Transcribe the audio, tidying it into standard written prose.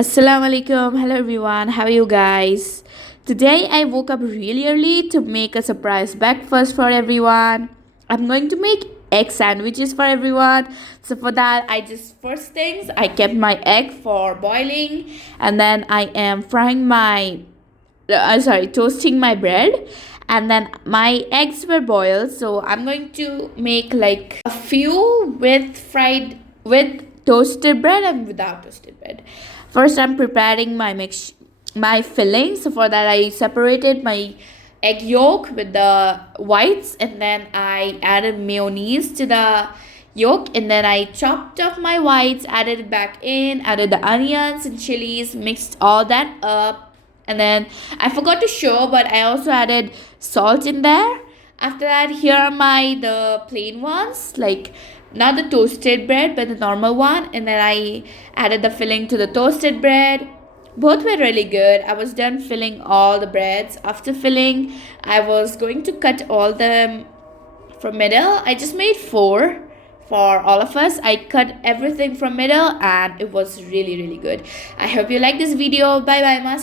Assalamu alaikum. Hello everyone. How are you guys? Today I woke up really early to make a surprise breakfast for everyone. I'm going to make egg sandwiches for everyone. So for that, first things I kept my egg for boiling, and then I am toasting my bread, and then my eggs were boiled. So I'm going to make like a few with toasted bread and without toasted bread. First, I'm preparing my filling. So for that, I separated my egg yolk with the whites, and then I added mayonnaise to the yolk, and then I chopped up my whites, added it back in, added the onions and chilies, mixed all that up, and then I forgot to show, but I also added salt in there. After that, here are my the plain ones, like not the toasted bread but the normal one, and then I added the filling to the toasted bread. Both were really good. I was done filling all the breads. After filling, I was going to cut all them from middle. I just made four for all of us. I cut everything from middle and it was really good. I hope you like this video. Bye bye. Ma